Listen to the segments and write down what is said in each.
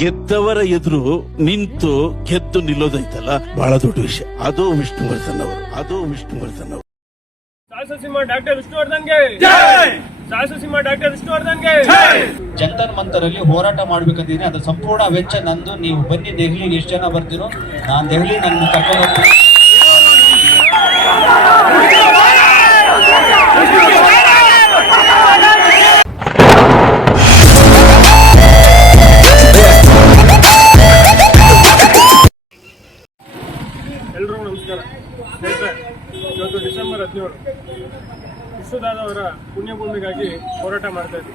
ಗೆದ್ದವರ ಎದುರು ನಿಂತು ಗೆದ್ದು ನಿಲ್ಲೋದೈತಲ್ಲ ಬಹಳ ದೊಡ್ಡ ವಿಷಯ. ಅದು ವಿಷ್ಣುವರ್ಧನ್ ಅವರು. ಸಾಹಸಸಿಂಹ ಡಾಕ್ಟರ್ ವಿಷ್ಣುವರ್ಧನ್ಗೆ ಸಾಹಸಸಿಂಹ ಡಾಕ್ಟರ್ ವಿಷ್ಣುವರ್ಧನ್ಗೆ ಜಂತರ್ ಮಂತರಲ್ಲಿ ಹೋರಾಟ ಮಾಡ್ಬೇಕಂತಿದ್ರೆ ಅದು ಸಂಪೂರ್ಣ ವೆಚ್ಚ ನಂದು. ನೀವು ಬನ್ನಿ ದೆಹಲಿಗೆ ಎಷ್ಟು ಜನ ಬರ್ತೀರೋ ನಾನು ದೆಹಲಿ ನನ್ನ ಕರ್ಕೊಂಡು ಹೋಗ್ತೀನಿ. ಎಲ್ರಿಗೂ ನಮಸ್ಕಾರ. ಸ್ನೇಹಿತರೆ, ಇವತ್ತು ಡಿಸೆಂಬರ್ 17 ವಿಶ್ವದಾದ ಅವರ ಪುಣ್ಯಭೂಮಿಗಾಗಿ ಹೋರಾಟ ಮಾಡ್ತಾ ಇದ್ವಿ.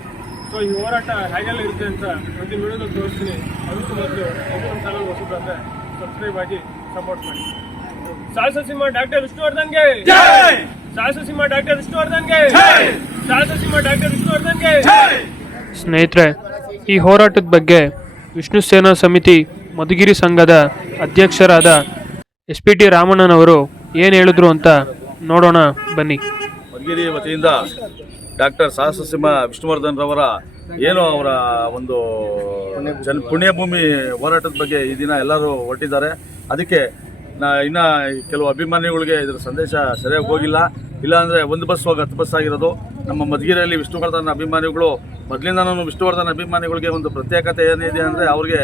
ಸೊ ಈ ಹೋರಾಟ ಹೇಗೆಲ್ಲ ಇರುತ್ತೆ ಅಂತ ಪ್ರತಿ ವಿಡಿಯೋದಲ್ಲಿ ತೋರಿಸ್ತೀನಿ. ಅದಕ್ಕೂ ಮೊದಲು ನಮ್ಮ ಚಾನಲ್ ಹೊಸದಾದ್ರೆ ಸಬ್ಸ್ಕ್ರೈಬ್ ಆಗಿ ಸಪೋರ್ಟ್ ಮಾಡಿ. ಸಾಹಸಸಿಂಹ ಡಾಕ್ಟರ್ ವಿಷ್ಣುವರ್ಧನ್ಗೆ ಸಾಹಸಸಿಂಹ ಡಾಕ್ಟರ್ ವಿಷ್ಣುವರ್ಧನ್ಗೆ ಸಾಹಸಸಿಂಹ ಡಾಕ್ಟರ್ ವಿಷ್ಣುವರ್ಧನ್ಗೆ. ಸ್ನೇಹಿತರೆ, ಈ ಹೋರಾಟದ ಬಗ್ಗೆ ವಿಷ್ಣು ಸೇನಾ ಸಮಿತಿ ಮಧುಗಿರಿ ಸಂಘದ ಅಧ್ಯಕ್ಷರಾದ SP T ರಾಮಣ್ಣನವರು ಏನು ಹೇಳಿದ್ರು ಅಂತ ನೋಡೋಣ ಬನ್ನಿ. ಮಧುಗಿರಿ ವತಿಯಿಂದ ಡಾಕ್ಟರ್ ಸಾಹಸಸಿಂಹ ವಿಷ್ಣುವರ್ಧನ್ ರವರ ಅವರ ಒಂದು ಪುಣ್ಯಭೂಮಿ ಹೋರಾಟದ ಬಗ್ಗೆ ಈ ದಿನ ಎಲ್ಲರೂ ಹೊರಟಿದ್ದಾರೆ. ಅದಕ್ಕೆ ಇನ್ನು ಕೆಲವು ಅಭಿಮಾನಿಗಳಿಗೆ ಇದರ ಸಂದೇಶ ಸರಿಯಾಗಿ ಹೋಗಿಲ್ಲ. ಇಲ್ಲಾಂದರೆ ಒಂದು ಬಸ್ ಹೋಗಿ 10 ಬಸ್ ಆಗಿರೋದು. ನಮ್ಮ ಮಧುಗಿರಿಯಲ್ಲಿ ವಿಷ್ಣುವರ್ಧನ್ ಅಭಿಮಾನಿಗಳು ಮೊದಲಿಂದ ವಿಷ್ಣುವರ್ಧನ್ ಅಭಿಮಾನಿಗಳಿಗೆ ಒಂದು ಪ್ರತ್ಯೇಕತೆ ಏನಿದೆ ಅಂದರೆ ಅವ್ರಿಗೆ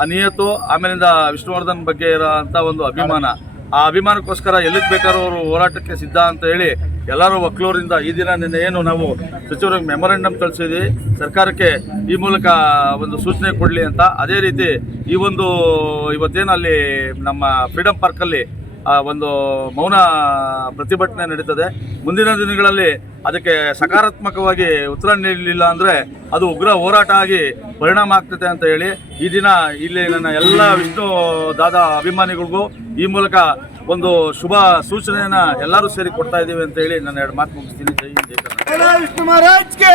ಆ ನಿಯತ್ತು ಆಮೇಲಿಂದ ವಿಷ್ಣುವರ್ಧನ್ ಬಗ್ಗೆ ಇರೋಂಥ ಒಂದು ಅಭಿಮಾನ, ಆ ಅಭಿಮಾನಕ್ಕೋಸ್ಕರ ಎಲ್ಲಿಗೆ ಬೇಕಾದ್ರೂ ಅವರು ಹೋರಾಟಕ್ಕೆ ಸಿದ್ಧ ಅಂತ ಹೇಳಿ ಎಲ್ಲರೂ ಒಕ್ಕಲೂರಿಂದ ಈ ದಿನ ನಿನ್ನೆ ಏನು ನಾವು ಸಚಿವರಿಗೆ ಮೆಮೊರೆಂಡಮ್ ಕಳಿಸಿದ್ವಿ ಸರ್ಕಾರಕ್ಕೆ, ಈ ಮೂಲಕ ಒಂದು ಸೂಚನೆ ಕೊಡಲಿ ಅಂತ. ಅದೇ ರೀತಿ ಇವತ್ತೇನು ಅಲ್ಲಿ ನಮ್ಮ ಫ್ರೀಡಮ್ ಪಾರ್ಕಲ್ಲಿ ಒಂದು ಮೌನ ಪ್ರತಿಭಟನೆ ನಡೀತದೆ. ಮುಂದಿನ ದಿನಗಳಲ್ಲಿ ಅದಕ್ಕೆ ಸಕಾರಾತ್ಮಕವಾಗಿ ಉತ್ತರ ನೀಡಲಿಲ್ಲ ಅಂದರೆ ಅದು ಉಗ್ರ ಹೋರಾಟ ಆಗಿ ಪರಿಣಾಮ ಆಗ್ತದೆ ಅಂತ ಹೇಳಿ ಈ ದಿನ ಇಲ್ಲಿ ನನ್ನ ಎಲ್ಲ ವಿಷ್ಣು ದಾದಾ ಅಭಿಮಾನಿಗಳಿಗೂ ಈ ಮೂಲಕ ಒಂದು ಶುಭ ಸೂಚನೆಯನ್ನು ಎಲ್ಲರೂ ಸೇರಿ ಕೊಡ್ತಾ ಇದ್ದೀವಿ ಅಂತ ಹೇಳಿ ನಾನು 2 ಮಾತು ಮುಗಿಸ್ತೀನಿ. ಜೈ ಹಿಂದ್, ಜೈ ಕರ್ನಾಟಕ. Vishnu ಮಹಾರಾಜ್ಗೆ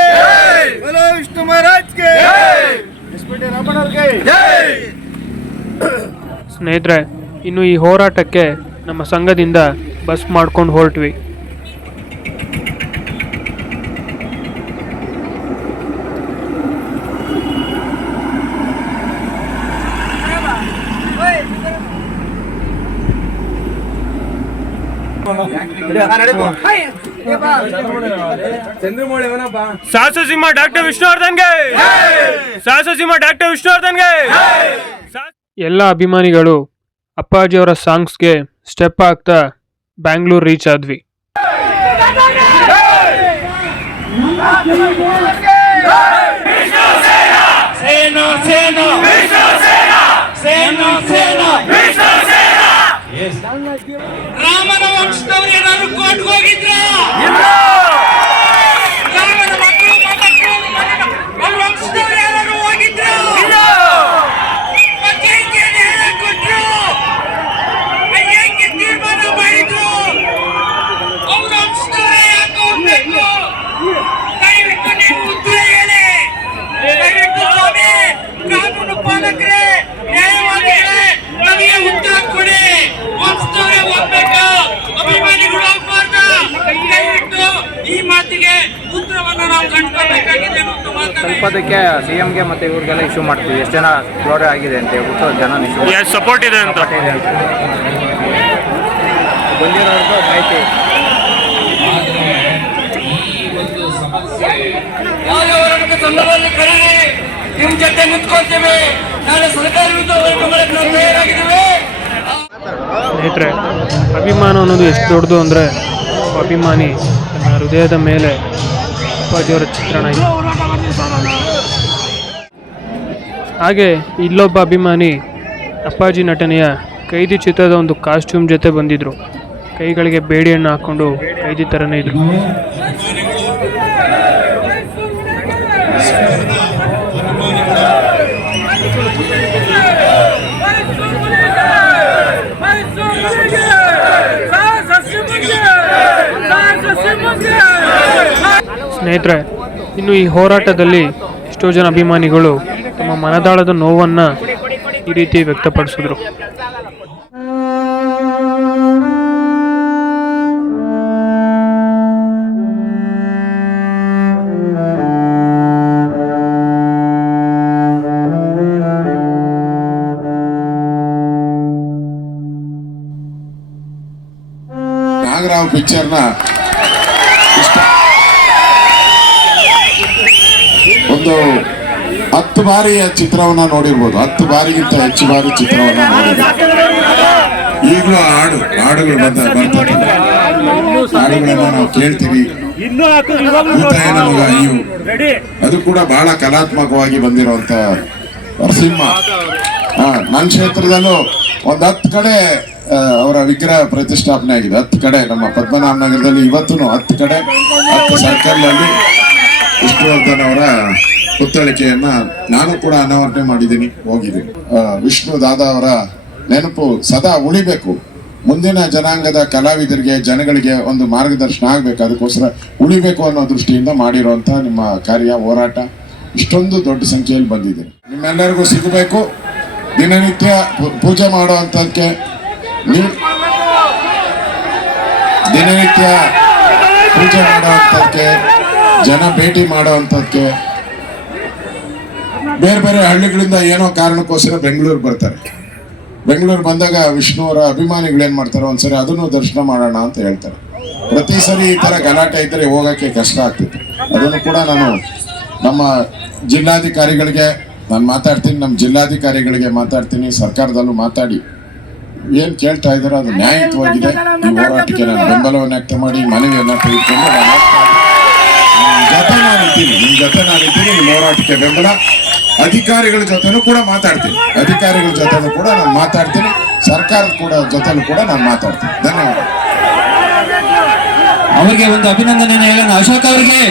Vishnu ಮಹಾರಾಜ್ಗೆ SP T ರಾಮಣ್ಣವ್ರಿಗೆ. ಸ್ನೇಹಿತರೆ, ಇನ್ನು ಈ ಹೋರಾಟಕ್ಕೆ ನಮ್ಮ ಸಂಘದಿಂದ ಬಸ್ ಮಾಡ್ಕೊಂಡು ಹೊರಟ್ವಿ. ಸಾಹಸಸಿಂಹ ಡಾಕ್ಟರ್ ವಿಷ್ಣುವರ್ಧನ್ಗೆ ಸಾಹಸಸಿಂಹ ಡಾಕ್ಟರ್ ವಿಷ್ಣುವರ್ಧನ್ಗೆ. ಎಲ್ಲ ಅಭಿಮಾನಿಗಳು ಅಪ್ಪಾಜಿಯವರ ಸಾಂಗ್ಸ್ಗೆ ಸ್ಟೆಪ್ ಆಗ್ತಾ ಬ್ಯಾಂಗ್ಳೂರ್ ರೀಚ್ ಆದ್ವಿ. ರಾಮನ ವಂಶದವ್ರು ಏನಾದ್ರು ಕೋರ್ಟ್ಗೆ ಹೋಗಿದ್ರ? ರಾಮನ ಮಕ್ಕಳು ಅವ್ರ ವಂಶದವ್ರು ಯಾರು ಹೋಗಿದ್ರ? ಹೆಂಗೆ ಹೇಳಕ್ ಕೊಟ್ರು? ಹೆಂಗೆ ತೀರ್ಮಾನ ಮಾಡಿದ್ರು? ಅವ್ರ ವಂಶದವ್ರೇ ಯಾಕೆ ಹೋಗ್ಬೇಕು? ದಯವಿಟ್ಟು ನೀವು ಉತ್ತರ ಹೇಳಿ. ದಯವಿಟ್ಟು ಸ್ವಾಮಿ, ಕಾನೂನು ಪಾಲಕರೇ, ನ್ಯಾಯವಾದಿಗಳೇ, ನಮಗೆ ಉತ್ತರ ಕೊಡಿ. ವಂಶದವರೇ ಹೋಗ್ಬೇಕು, ಅಭಿಮಾನಿಗಳು ಹೋಗ್ಬಾರ್ದ. ದಯವಿಟ್ಟು ಈ ಮಾತಿಗೆ ಉತ್ತರವನ್ನು ನಾವು ಕಂಡುಕೋಬೇಕಾಗಿದೆ ಅನ್ನೋದು ತಲುಪೋದಕ್ಕೆ CMಗೆ ಮತ್ತೆ ಇವ್ರಿಗೆಲ್ಲ ಇಶ್ಯೂ ಮಾಡ್ತೀವಿ. ಎಷ್ಟು ಜನ ಫ್ಲೋರ್ ಆಗಿದೆ ಅಂತ ಹೇಳ್ಬಿಟ್ಟು ಜನ ಸಪೋರ್ಟ್ ಇದೆ ಅಂತ ಬಂದಿರೋರ್ಗೂ ಮಾಹಿತಿ. ಯಾವ್ಯಾವ ಸಂಘದಲ್ಲಿ ಕರೀರಿ, ನಿಮ್ ಜೊತೆ ನಿಂತ್ಕೊಳ್ತೇವೆ. ನಾಳೆ ಸರ್ಕಾರಿ ವಿರುದ್ಧ ಮಾಡಕ್ಕೆ ನಾವು ತಯಾರಾಗಿದ್ದೇವೆ. ಸ್ನೇಹಿತರೆ, ಅಭಿಮಾನ ಅನ್ನೋದು ಎಷ್ಟು ದೊಡ್ಡದು ಅಂದರೆ ಅಭಿಮಾನಿ ತನ್ನ ಹೃದಯದ ಮೇಲೆ ಅಪ್ಪಾಜಿಯವರ ಚಿತ್ರಣ ಇದೆ. ಹಾಗೆ ಇಲ್ಲೊಬ್ಬ ಅಭಿಮಾನಿ ಅಪ್ಪಾಜಿ ನಟನೆಯ ಕೈದಿ ಚಿತ್ರದ ಒಂದು ಕಾಸ್ಟ್ಯೂಮ್ ಜೊತೆ ಬಂದಿದ್ರು. ಕೈಗಳಿಗೆ ಬೇಡಿಯನ್ನು ಹಾಕ್ಕೊಂಡು ಕೈದಿ ಥರನೇ ಇದ್ರು. ಸ್ನೇಹಿತರೆ, ಇನ್ನು ಈ ಹೋರಾಟದಲ್ಲಿ ಎಷ್ಟೋ ಜನ ಅಭಿಮಾನಿಗಳು ತಮ್ಮ ಮನದಾಳದ ನೋವನ್ನು ಈ ರೀತಿ ವ್ಯಕ್ತಪಡಿಸಿದ್ರು. ನಾವು ಪಿಕ್ಚರ್ನ ಒಂದು 10 ಬಾರಿಯ ಚಿತ್ರವನ್ನ ನೋಡಿರ್ಬೋದು, 10 ಬಾರಿಗಿಂತ ಹೆಚ್ಚು ಬಾರಿ ಚಿತ್ರವನ್ನ ನೋಡಿರ್ಬೋದು. ಈಗಲೂ ಹಾಡುಗಳು ಬರ್ತದೆ, ಹಾಡುಗಳನ್ನ ನಾವು ಕೇಳ್ತೀವಿ. ಭೂತಾಯ ನಮಗ ಅಯ್ಯು, ಅದು ಕೂಡ ಬಹಳ ಕಲಾತ್ಮಕವಾಗಿ ಬಂದಿರುವಂತ ನರಸಿಂಹ. ನನ್ನ ಕ್ಷೇತ್ರದಲ್ಲೂ ಒಂದ್ 10 ಕಡೆ ಅವರ ವಿಗ್ರಹ ಪ್ರತಿಷ್ಠಾಪನೆ ಆಗಿದೆ. 10 ಕಡೆ ನಮ್ಮ ಪದ್ಮನಾಭ ನಗರದಲ್ಲಿ ಇವತ್ತು 10 ಕಡೆ 10 ಸರ್ಕಲ್ ಅಲ್ಲಿ ವಿಷ್ಣುವರ್ಧನ್ ಅವರ ಪುತ್ಥಳಿಕೆಯನ್ನ ನಾನು ಕೂಡ ಅನಾವರಣೆ ಮಾಡಿದ್ದೀನಿ, ಹೋಗಿದ್ದೀನಿ. ವಿಷ್ಣು ದಾದಾ ಅವರ ನೆನಪು ಸದಾ ಉಳಿಬೇಕು. ಮುಂದಿನ ಜನಾಂಗದ ಕಲಾವಿದರಿಗೆ, ಜನಗಳಿಗೆ ಒಂದು ಮಾರ್ಗದರ್ಶನ ಆಗ್ಬೇಕು. ಅದಕ್ಕೋಸ್ಕರ ಉಳಿಬೇಕು ಅನ್ನೋ ದೃಷ್ಟಿಯಿಂದ ಮಾಡಿರುವಂತ ನಿಮ್ಮ ಕಾರ್ಯ, ಹೋರಾಟ ಇಷ್ಟೊಂದು ದೊಡ್ಡ ಸಂಖ್ಯೆಯಲ್ಲಿ ಬಂದಿದೆ. ನಿಮ್ಮೆಲ್ಲರಿಗೂ ಸಿಗಬೇಕು. ದಿನನಿತ್ಯ ಪೂಜೆ ಮಾಡುವಂತದಕ್ಕೆ, ದಿನನಿತ್ಯ ಪೂಜೆ ಮಾಡುವಂತದಕ್ಕೆ, ಜನ ಭೇಟಿ ಮಾಡುವಂತದಕ್ಕೆ, ಬೇರೆ ಬೇರೆ ಹಳ್ಳಿಗಳಿಂದ ಏನೋ ಕಾರಣಕ್ಕೋಸ್ಕರ ಬೆಂಗಳೂರು ಬರ್ತಾರೆ. ಬೆಂಗಳೂರು ಬಂದಾಗ ವಿಷ್ಣುವರ ಅಭಿಮಾನಿಗಳು ಏನ್ ಮಾಡ್ತಾರೆ, ಒಂದ್ಸರಿ ಅದನ್ನು ದರ್ಶನ ಮಾಡೋಣ ಅಂತ ಹೇಳ್ತಾರೆ. ಪ್ರತಿ ಸರಿ ಈ ತರ ಗಲಾಟೆ ಇದ್ದರೆ ಹೋಗಕ್ಕೆ ಕಷ್ಟ ಆಗ್ತಿತ್ತು. ಅದನ್ನು ಕೂಡ ನಾನು ನಮ್ಮ ಜಿಲ್ಲಾಧಿಕಾರಿಗಳಿಗೆ ನಾನು ಮಾತಾಡ್ತೀನಿ, ನಮ್ಮ ಜಿಲ್ಲಾಧಿಕಾರಿಗಳಿಗೆ ಮಾತಾಡ್ತೀನಿ, ಸರ್ಕಾರದಲ್ಲೂ ಮಾತಾಡಿ ಏನ್ ಕೇಳ್ತಾ ಇದಾರೋ ಅದು ನ್ಯಾಯಯುತವಾಗಿದೆ. ಈ ಹೋರಾಟಕ್ಕೆ ನಾನು ಬೆಂಬಲವನ್ನು ವ್ಯಕ್ತ ಮಾಡಿ ಮನವಿಯನ್ನ ತೆಗೆದುಕೊಂಡು ನಿಮ್ ಜೊತೆ ನಾನಿದ್ದೀನಿ. ನಿಮ್ಮ ಹೋರಾಟಕ್ಕೆ ಬೆಂಬಲ. ಅಧಿಕಾರಿಗಳ ಜೊತೆನೂ ಕೂಡ ಮಾತಾಡ್ತೀನಿ, ನಾನು ಮಾತಾಡ್ತೀನಿ. ಸರ್ಕಾರದ ಕೂಡ ಜೊತೆನೂ ಕೂಡ ನಾನು ಮಾತಾಡ್ತೀನಿ. ಧನ್ಯವಾದ. ಅವರಿಗೆ ಒಂದು ಅಭಿನಂದನೆ ಹೇಳೋಣ. ಅಶೋಕ್ ಅವರಿಗೆ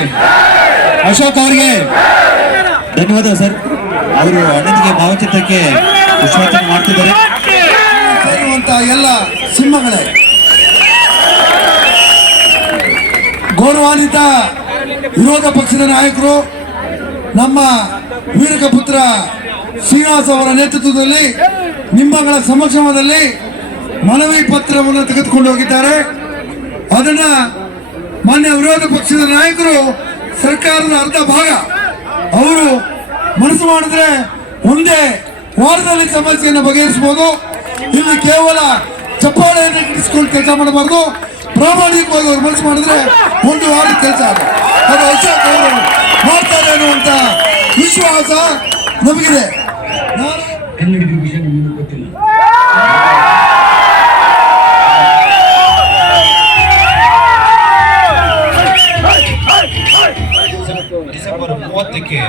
ಧನ್ಯವಾದ ಸರ್. ಅವರು ಅಣ್ಣನಿಗೆ ಭಾವಚಿತ್ರಕ್ಕೆ ಪುಷ್ಪಾರ್ಚನೆ ಮಾಡ್ತಿದ್ದಾರೆ. ಎಲ್ಲ ಸಿಂಹಗಳೇ, ಗೌರವಾನ್ವಿತ ವಿರೋಧ ಪಕ್ಷದ ನಾಯಕರು ನಮ್ಮ ವೀರಕ ಪುತ್ರ ಶ್ರೀನಿವಾಸ್ ಅವರ ನೇತೃತ್ವದಲ್ಲಿ ನಿಮ್ಮಗಳ ಸಮಕ್ಷಮದಲ್ಲಿ ಮನವಿ ಪತ್ರವನ್ನು ತೆಗೆದುಕೊಂಡು ಹೋಗಿದ್ದಾರೆ. ಅದನ್ನ ಮಾನ್ಯ ವಿರೋಧ ಪಕ್ಷದ ನಾಯಕರು ಸರ್ಕಾರದ ಅರ್ಧ ಭಾಗ ಅವರು ಮನಸ್ಸು ಮಾಡಿದ್ರೆ ಒಂದೇ ವಾರದಲ್ಲಿ ಸಮಸ್ಯೆಯನ್ನು ಬಗೆಹರಿಸಬಹುದು. ಇಲ್ಲಿ ಕೇವಲ ಚಪ್ಪಾಳೆಯನ್ನು ಇಟ್ಟಿಸ್ಕೊಂಡು ಕೆಲಸ ಮಾಡಬಾರ್ದು. ಪ್ರಾಮಾಣಿಕವಾಗಿ ಅವರು ಮನಸ್ಸು ಮಾಡಿದ್ರೆ ಒಂದು ವಾರದ ಕೆಲಸ ಅದು ಅಶೋಕ್ ಅವರು ಮಾಡ್ತಾರೆ ಅನ್ನುವಂತ ವಿಶ್ವಾಸ ನಮಗಿದೆ. ಡಿಸೆಂಬರ್ 30ಕ್ಕೆ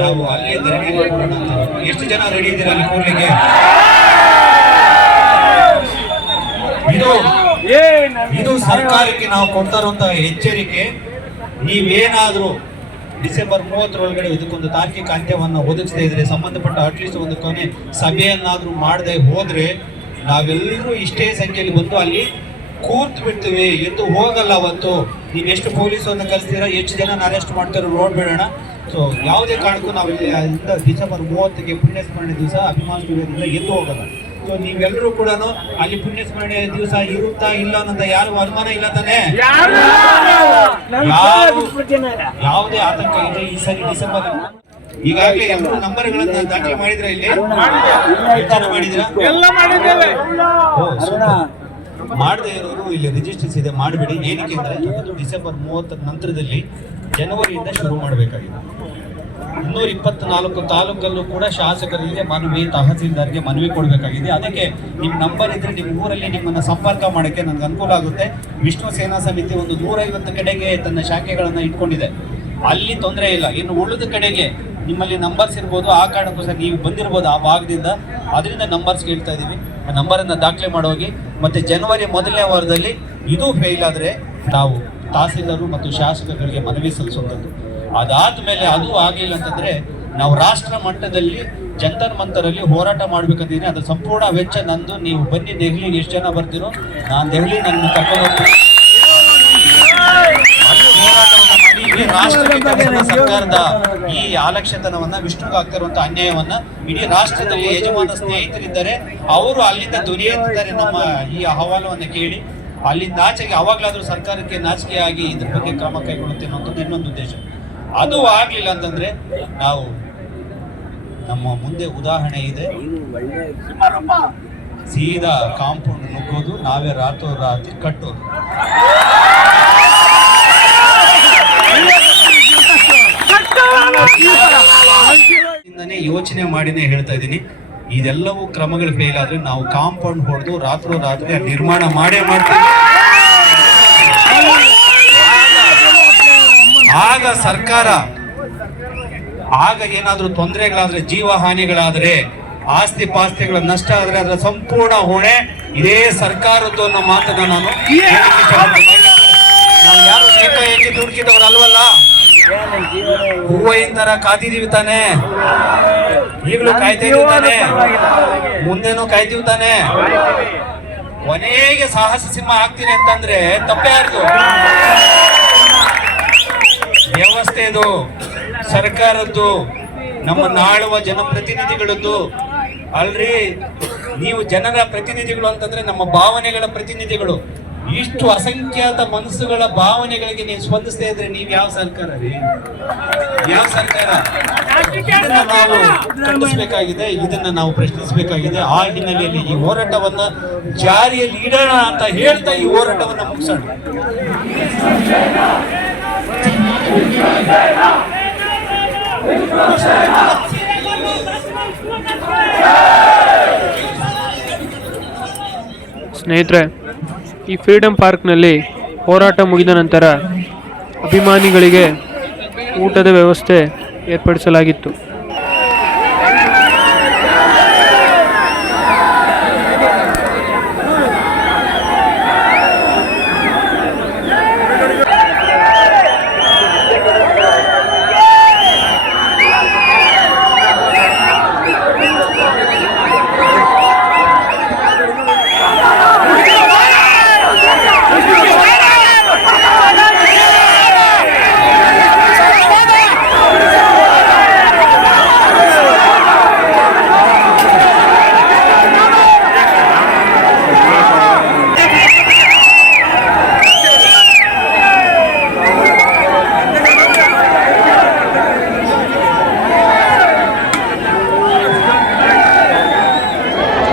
ನಾವು ಅಲ್ಲಿಂದ ರೆಡಿ ಮಾಡೋಣ ಅಂತ. ಎಷ್ಟು ಜನ ರೆಡಿ ಇದ್ದೀರಾ ಅಲ್ಲಿ ಕೂರ್ಲಿಕ್ಕೆ? ಇದು ಸರ್ಕಾರಕ್ಕೆ ನಾವು ಕೊಡ್ತಾ ಇರುವಂತಹ ಎಚ್ಚರಿಕೆ. ನೀವೇನಾದ್ರೂ ಡಿಸೆಂಬರ್ 30 ಇದಕ್ಕೊಂದು ತಾರ್ಕಿಕ ಅಂತ್ಯವನ್ನು ಒದಗಿಸದೇ ಇದ್ರೆ, ಸಂಬಂಧಪಟ್ಟ ಅಟ್ಲೀಸ್ಟ್ ಒಂದು ಕೊನೆ ಸಭೆಯನ್ನಾದ್ರೂ ಮಾಡದೆ ಹೋದ್ರೆ ನಾವೆಲ್ಲರೂ ಇಷ್ಟೇ ಸಂಖ್ಯೆಯಲ್ಲಿ ಬಂದು ಅಲ್ಲಿ ಕೂರ್ತು ಬಿಡ್ತೀವಿ. ಎಂದು ಹೋಗಲ್ಲ. ಅವತ್ತು ನೀವು ಎಷ್ಟು ಪೊಲೀಸನ್ನು ಕಳಿಸ್ತೀರಾ, ಎಷ್ಟು ಜನ ಅರೆಸ್ಟ್ ಮಾಡ್ತಾರೋ ನೋಡ್ಬೇಡೋಣ. ಸೊ ಯಾವುದೇ ಕಾರಣಕ್ಕೂ ನಾವಿಲ್ಲಿ ಡಿಸೆಂಬರ್ 30ಕ್ಕೆ ಪುಣ್ಯಸ್ಮರಣೆ ದಿವಸ ಅಭಿಮಾನ ಸ್ಟುಡಿಯೋದಿಂದ ಎದ್ದು ಹೋಗಲ್ಲ. ಸೊ ನೀವೆಲ್ಲರೂ ಕೂಡ ಅಲ್ಲಿ ಪುಣ್ಯಸ್ಮರಣೆ ದಿವಸ ಇರುತ್ತಾ ಇಲ್ಲ ಅನ್ನೋದ ಯಾರು ಅನುಮಾನ ಇಲ್ಲ ತಾನೆ? ಯಾವುದೇ ಆತಂಕ ಇದೆ ಈ ಸರಿ ಡಿಸೆಂಬರ್. ಈಗಾಗಲೇ ಎಲ್ಲರೂ ನಂಬರ್ಗಳನ್ನ ದಾಖಲೆ ಮಾಡಿದ್ರ? ಇಲ್ಲಿ ಮಾಡದೇ ಇರೋರು ಇಲ್ಲಿ ರಿಜಿಸ್ಟರ್ಸ್ ಇದೆ, ಮಾಡಬೇಡಿ. ಏನಕ್ಕೆ ಅಂದ್ರೆ ಡಿಸೆಂಬರ್ 30 ನಂತರದಲ್ಲಿ ಜನವರಿಯಿಂದ ಶುರು ಮಾಡಬೇಕಾಗಿದೆ. 224 ತಾಲೂಕಲ್ಲೂ ಕೂಡ ಶಾಸಕರಿಗೆ ಮನವಿ, ತಹಸೀಲ್ದಾರ್ಗೆ ಮನವಿ ಕೊಡಬೇಕಾಗಿದೆ. ಅದಕ್ಕೆ ನಿಮ್ಮ ನಂಬರ್ ಇದ್ರೆ ನಿಮ್ಮ ಊರಲ್ಲಿ ನಿಮ್ಮನ್ನ ಸಂಪರ್ಕ ಮಾಡೋಕ್ಕೆ ನನಗೆ ಅನುಕೂಲ ಆಗುತ್ತೆ. ವಿಷ್ಣು ಸೇನಾ ಸಮಿತಿ ಒಂದು 150 ಕಡೆಗೆ ತನ್ನ ಶಾಖೆಗಳನ್ನ ಇಟ್ಕೊಂಡಿದೆ. ಅಲ್ಲಿ ತೊಂದರೆ ಇಲ್ಲ. ಇನ್ನು ಉಳಿದ ಕಡೆಗೆ ನಿಮ್ಮಲ್ಲಿ ನಂಬರ್ಸ್ ಇರ್ಬೋದು, ಆ ಕಾರಣಕ್ಕೋಸ್ಕರ ನೀವು ಬಂದಿರ್ಬೋದು ಆ ಭಾಗದಿಂದ, ಅದರಿಂದ ನಂಬರ್ಸ್ ಕೇಳ್ತಾ ಇದ್ದೀವಿ. ಆ ನಂಬರನ್ನು ದಾಖಲೆ ಮಾಡೋಗಿ. ಮತ್ತು ಜನವರಿ ಮೊದಲನೇ ವಾರದಲ್ಲಿ ಇದು ಫೇಲ್ ಆದರೆ ನಾವು ತಹಸೀಲ್ದಾರರು ಮತ್ತು ಶಾಸಕರಿಗೆ ಮನವಿ ಸಲ್ಲಿಸುವಂಥದ್ದು. ಅದಾದ ಮೇಲೆ ಅದು ಆಗಲಿಲ್ಲ ಅಂತಂದರೆ ನಾವು ರಾಷ್ಟ್ರ ಮಟ್ಟದಲ್ಲಿ ಜಂತರ್ ಮಂತರಲ್ಲಿ ಹೋರಾಟ ಮಾಡ್ಬೇಕಂತಿದ್ದೀನಿ. ಅದು ಸಂಪೂರ್ಣ ವೆಚ್ಚ ನಂದು. ನೀವು ಬನ್ನಿ, ದೆಹಲಿಗೆ ಎಷ್ಟು ಜನ ಬರ್ತೀರೋ ನಾನು ದೆಹಲಿ ನನ್ನ ಕರ್ಕೊಂಡು ಹೋಗ್ತೀನಿ. ರಾಷ್ಟ್ರಕ್ಕೆ ಸರ್ಕಾರದ ಈ ಅಲಕ್ಷ್ಯತನವನ್ನ, ವಿಷ್ಣುಗೆ ಆಗ್ತಿರುವಂತಹ ಅನ್ಯಾಯವನ್ನ ಇಡೀ ರಾಷ್ಟ್ರದಲ್ಲಿ ಯಜಮಾನ ಸ್ನೇಹಿತರಿದ್ದಾರೆ, ಅವರು ಅಲ್ಲಿಂದ ಧ್ವನಿ ಎತ್ತಿದ್ದಾರೆ. ನಮ್ಮ ಈ ಅಹವಾಲವನ್ನು ಕೇಳಿ ಅಲ್ಲಿಂದ ಆಚೆಗೆ ಅವಾಗ್ಲಾದ್ರೂ ಸರ್ಕಾರಕ್ಕೆ ನಾಚಿಕೆಯಾಗಿ ಇದ್ರ ಬಗ್ಗೆ ಕ್ರಮ ಕೈಗೊಳ್ಳುತ್ತೆ ಅನ್ನೋದು ಇನ್ನೊಂದು ಉದ್ದೇಶ. ಅದು ಆಗ್ಲಿಲ್ಲ ಅಂತಂದ್ರೆ ನಾವು ನಮ್ಮ ಮುಂದೆ ಉದಾಹರಣೆ ಇದೆ. ಸೀದಾ ಕಾಂಪೌಂಡ್ ನುಗ್ಗೋದು, ನಾವೇ ರಾತ್ರಿ ಕಟ್ಟೋದು. ಯೋಚನೆ ಮಾಡಿನೇ ಹೇಳ್ತಾ ಇದ್ದೀನಿ. ಇದೆಲ್ಲವೂ ಕ್ರಮಗಳು ಫೇಲ್ ಆದ್ರೆ ನಾವು ಕಾಂಪೌಂಡ್ ಹೊಡೆದು ರಾತ್ರಿ ನಿರ್ಮಾಣ ಮಾಡೇ ಮಾಡ್ತೀವಿ. ಆಗ ಸರ್ಕಾರ ಏನಾದ್ರೂ ತೊಂದರೆಗಳಾದ್ರೆ, ಜೀವ ಹಾನಿಗಳಾದ್ರೆ, ಆಸ್ತಿ ಪಾಸ್ತಿಗಳ ನಷ್ಟ ಆದ್ರೆ ಅದರ ಸಂಪೂರ್ಣ ಹೊಣೆ ಇದೇ ಸರ್ಕಾರದ್ದು ಅನ್ನೋ ಮಾತನ್ನ ನಾನು ನಾವು ಯಾರು ಏಕಾಏಕಿ ದುಡುಕಿದವರಲ್ವಲ್ಲ. ಹೂವಿನ ತರ ಕಾದಿದೀವಿ ತಾನೆ, ಈಗಲೂ ಕಾಯ್ತೀವಿ ತಾನೆ, ಮುಂದೇನು ಕಾಯ್ತೀವಿ ತಾನೆ. ಕೊನೆಗೆ ಸಾಹಸ ಸಿಂಹ ಆಗ್ತೀನಿ ಅಂತಂದ್ರೆ ತಪ್ಪೇ ಯಾರ್ದು? ವ್ಯವಸ್ಥೆದು, ಸರ್ಕಾರದ್ದು, ನಮ್ಮ ನಾಳುವ ಜನಪ್ರತಿನಿಧಿಗಳದ್ದು ಅಲ್ರಿ. ನೀವು ಜನರ ಪ್ರತಿನಿಧಿಗಳು ಅಂತಂದ್ರೆ ನಮ್ಮ ಭಾವನೆಗಳ ಪ್ರತಿನಿಧಿಗಳು. ಇಷ್ಟು ಅಸಂಖ್ಯಾತ ಮನಸ್ಸುಗಳ ಭಾವನೆಗಳಿಗೆ ನೀವು ಸ್ಪಂದಿಸದೇ ಇದ್ರೆ ನೀವು ಯಾವ ಸರ್ಕಾರ ರೀ? ಯಾವ ಸರ್ಕಾರ? ಇದನ್ನ ನಾವು ಖಂಡಿಸಬೇಕಾಗಿದೆ, ಇದನ್ನ ನಾವು ಪ್ರಶ್ನಿಸಬೇಕಾಗಿದೆ. ಆ ಹಿನ್ನೆಲೆಯಲ್ಲಿ ಈ ಹೋರಾಟವನ್ನ ಜಾರಿಯಲ್ಲಿ ಇಡೋಣ ಅಂತ ಹೇಳ್ತಾ ಈ ಹೋರಾಟವನ್ನ ಮುಗಿಸೋಣ. ಸ್ನೇಹಿತರೆ, ಈ ಫ್ರೀಡಂ ಪಾರ್ಕ್ನಲ್ಲಿ ಹೋರಾಟ ಮುಗಿದ ನಂತರ ಅಭಿಮಾನಿಗಳಿಗೆ ಊಟದ ವ್ಯವಸ್ಥೆ ಏರ್ಪಡಿಸಲಾಗಿತ್ತು.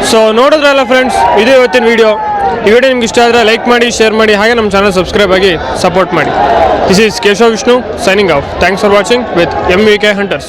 ಸೊ ನೋಡಿದ್ರಲ್ಲ ಫ್ರೆಂಡ್ಸ್, ಇದು ಇವತ್ತಿನ ವಿಡಿಯೋ. ಈ ವಿಡಿಯೋ ನಿಮ್ಗೆ ಇಷ್ಟ ಆದರೆ ಲೈಕ್ ಮಾಡಿ, ಶೇರ್ ಮಾಡಿ, ಹಾಗೆ ನಮ್ಮ ಚಾನಲ್ ಸಬ್ಸ್ಕ್ರೈಬ್ ಆಗಿ ಸಪೋರ್ಟ್ ಮಾಡಿ. This is Keshav Vishnu signing off. Thanks for watching with MVK Hunters.